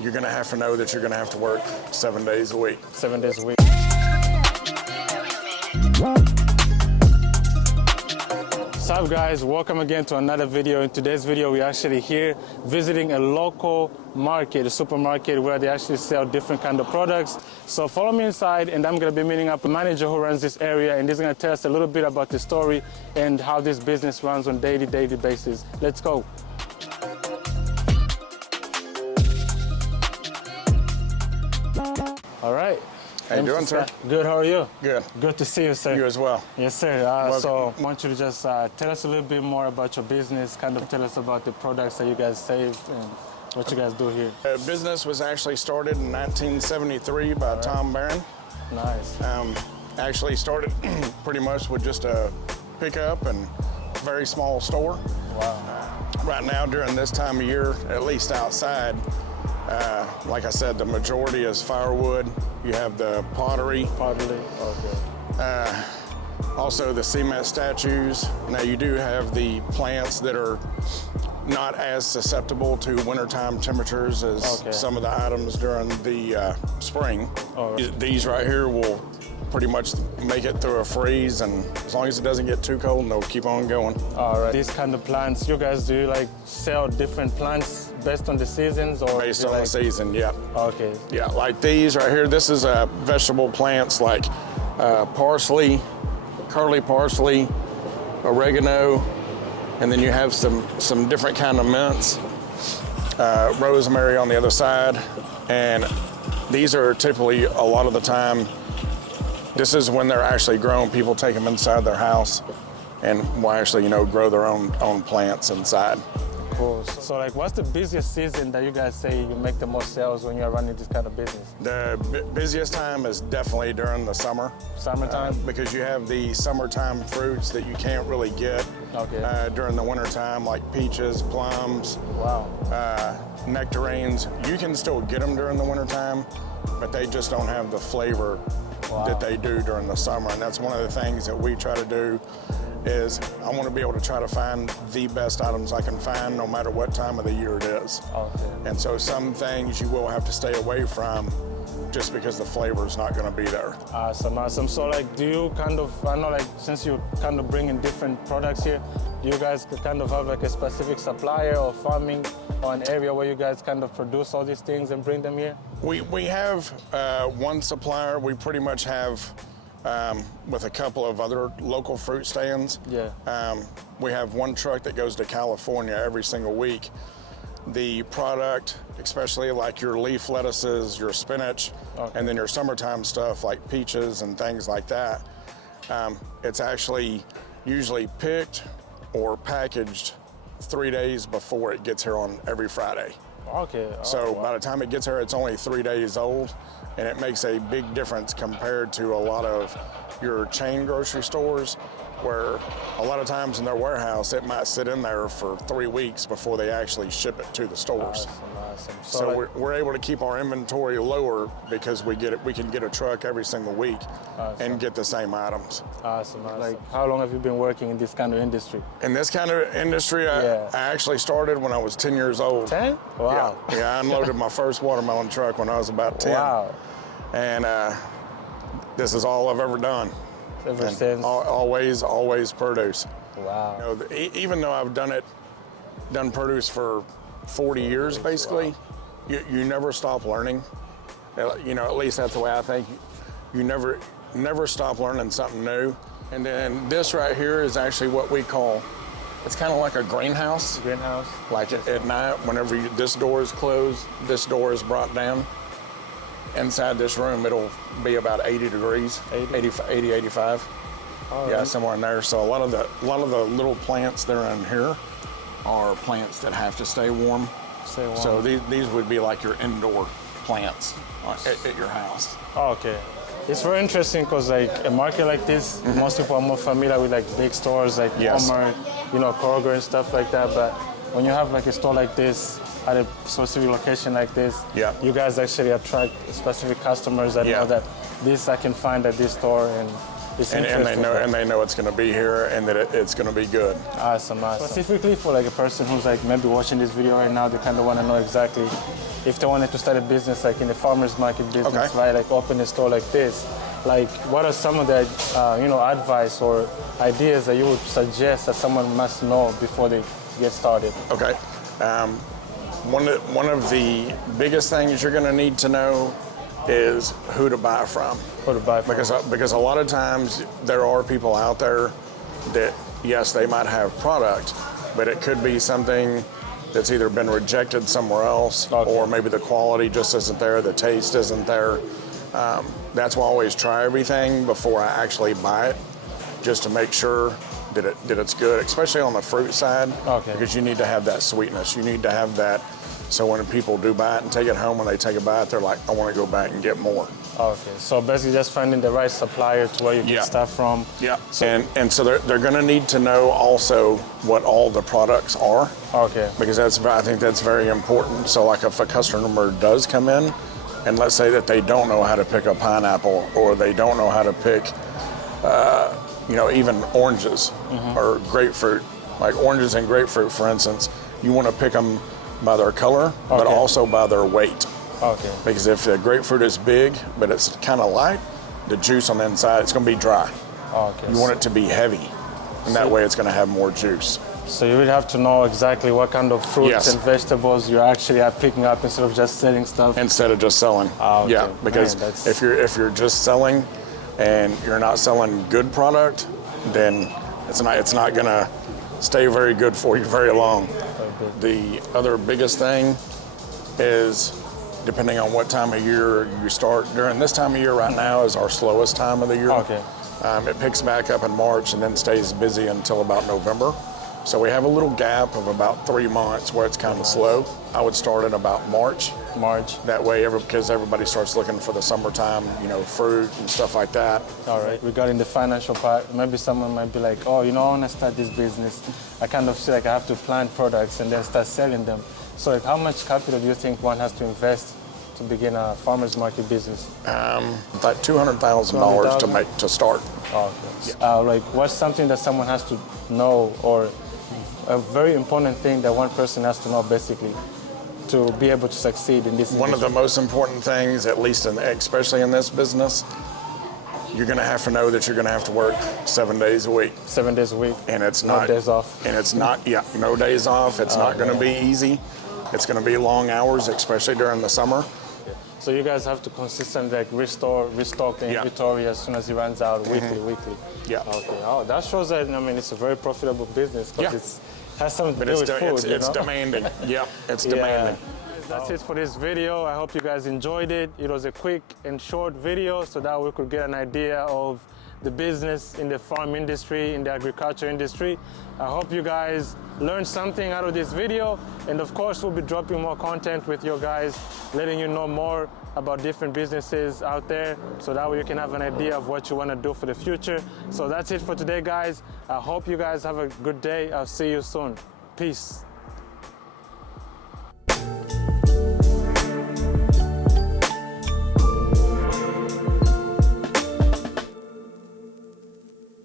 you're going to have to know that you're going to have to work 7 days a week. 7 days a week. What's up, guys? Welcome again to another video. In today's video, we're actually here visiting a local market, a supermarket where they actually sell different kind of products. So follow me inside, and I'm going to be meeting up a manager who runs this area, and he's going to tell us a little bit about the story and how this business runs on daily basis. Let's go. All right. How you doing, sir? Good, how are you? Good. Good to see you, sir. You as well. Yes, sir. So I want you to just tell us a little bit more about your business, kind of tell us about the products that you guys save and what you guys do here. The business was actually started in 1973 by Tom Barron. Nice. Actually started pretty much with just a pickup and very small store. Wow. Right now, during this time of year, at least outside, like I said, the majority is firewood. You have the pottery. Pottery, okay. Also the cement statues. Now you do have the plants that are not as susceptible to wintertime temperatures as some of the items during the spring. These right here will pretty much make it through a freeze, and as long as it doesn't get too cold, they'll keep on going. All right. These kind of plants, you guys do like sell different plants based on the seasons, or based on the season? Yeah. Okay. Yeah, like these right here. This is vegetable plants like parsley, curly parsley, oregano, and then you have some different kind of mints, rosemary on the other side, and these are typically a lot of the time. This is when they're actually grown. People take them inside their house and will actually, grow their own plants inside. Cool. So like, what's the busiest season that you guys say you make the most sales when you're running this kind of business? The busiest time is definitely during the summer. Summertime? Because you have the summertime fruits that you can't really get during the wintertime, like peaches, plums, nectarines. You can still get them during the wintertime, but they just don't have the flavor that they do during the summer. And that's one of the things that we try to do is I want to be able to try to find the best items I can find no matter what time of the year it is. And so some things you will have to stay away from just because the flavor is not going to be there. Awesome. So like, do you kind of, I know like since you kind of bring in different products here, do you guys kind of have like a specific supplier or farming or an area where you guys kind of produce all these things and bring them here? We have one supplier. We pretty much have with a couple of other local fruit stands. We have one truck that goes to California every single week. The product, especially like your leaf lettuces, your spinach, and then your summertime stuff like peaches and things like that, it's actually usually picked or packaged 3 days before it gets here on every Friday. So by the time it gets here, it's only 3 days old, and it makes a big difference compared to a lot of your chain grocery stores, where a lot of times in their warehouse, it might sit in there for 3 weeks before they actually ship it to the stores. Awesome. So like, we're able to keep our inventory lower because we can get a truck every single week and get the same items. Awesome. Like, how long have you been working in this kind of industry? In this kind of industry, I actually started when I was 10 years old. 10? Wow. Yeah, I unloaded my first watermelon truck when I was about 10. Wow. And this is all I've ever done. Ever since? Always produce. Wow. Even though I've done produce for 40 years, basically, you never stop learning. At least that's the way I think. You never stop learning something new. And then this right here is actually what we call, it's kind of like a greenhouse. Greenhouse. Like at night, whenever this door is closed, this door is brought down. Inside this room, it'll be about 80 degrees, 80, 85. Somewhere in there. So a lot of the little plants that are in here are plants that have to stay warm. So these would be like your indoor plants at your house. It's very interesting because like a market like this, most people are more familiar with like big stores like Walmart, Kroger and stuff like that. But when you have like a store like this at a specific location like this, you guys actually attract specific customers that know that this I can find at this store, and It's and interesting. they know it's going to be here and that it's going to be good. Awesome. Specifically for like a person who's like maybe watching this video right now, they kind of want to know exactly if they wanted to start a business like in the farmers market business, right? Like open a store like this. Like, what are some of the advice or ideas that you would suggest that someone must know before they get started? Okay. One of the biggest things you're going to need to know is who to buy from. Who to buy from? Because a lot of times there are people out there that, yes, they might have product, but it could be something that's either been rejected somewhere else, or maybe the quality just isn't there, the taste isn't there. That's why I always try everything before I actually buy it, just to make sure that it's good, especially on the fruit side, because you need to have that sweetness. You need to have that, so when people do buy it and take it home, when they take a bite, they're like, I want to go back and get more. Okay, so basically just finding the right supplier to where you get stuff from. Yeah, and so they're going to need to know also what all the products are. Okay. Because I think that's very important. So like if a customer does come in, and let's say that they don't know how to pick a pineapple, or they don't know how to pick, even oranges or grapefruit, like oranges and grapefruit, for instance, you want to pick them by their color, but also by their weight. Okay. Because if the grapefruit is big, but it's kind of light, the juice on the inside, it's going to be dry. Okay. You want it to be heavy, and that way it's going to have more juice. So you would have to know exactly what kind of fruits and vegetables you actually are picking up instead of just selling stuff. Instead of just selling. Okay. Yeah, because if you're just selling and you're not selling good product, then it's not going to stay very good for you very long. The other biggest thing is, depending on what time of year you start, during this time of year right now is our slowest time of the year. Okay. It picks back up in March and then stays busy until about November. So we have a little gap of about 3 months where it's kind of slow. I would start in about March. That way, because everybody starts looking for the summertime, fruit and stuff like that. All right. Regarding the financial part, maybe someone might be like, oh, I want to start this business. I kind of feel like I have to plant products and then start selling them. So like, how much capital do you think one has to invest to begin a farmer's market business? Like $200,000 to start. Oh, okay. Yeah. Like, what's something that someone has to know, or a very important thing that one person has to know basically to be able to succeed in this industry? One of the most important things, at least especially in this business, you're going to have to know that you're going to have to work 7 days a week. 7 days a week. And it's no days off. And it's not, no days off. It's not going to be easy. It's going to be long hours, especially during the summer. So you guys have to consistently restock the inventory as soon as it runs out, weekly. Yeah. Okay. Oh, that shows that, it's a very profitable business because it has something to do with food. It's demanding. Yeah, it's demanding. That's it for this video. I hope you guys enjoyed it. It was a quick and short video so that we could get an idea of the business in the farm industry, in the agriculture industry. I hope you guys learned something out of this video. And of course, we'll be dropping more content with you guys, letting you know more about different businesses out there, so that way you can have an idea of what you want to do for the future. So that's it for today, guys. I hope you guys have a good day. I'll see you soon. Peace.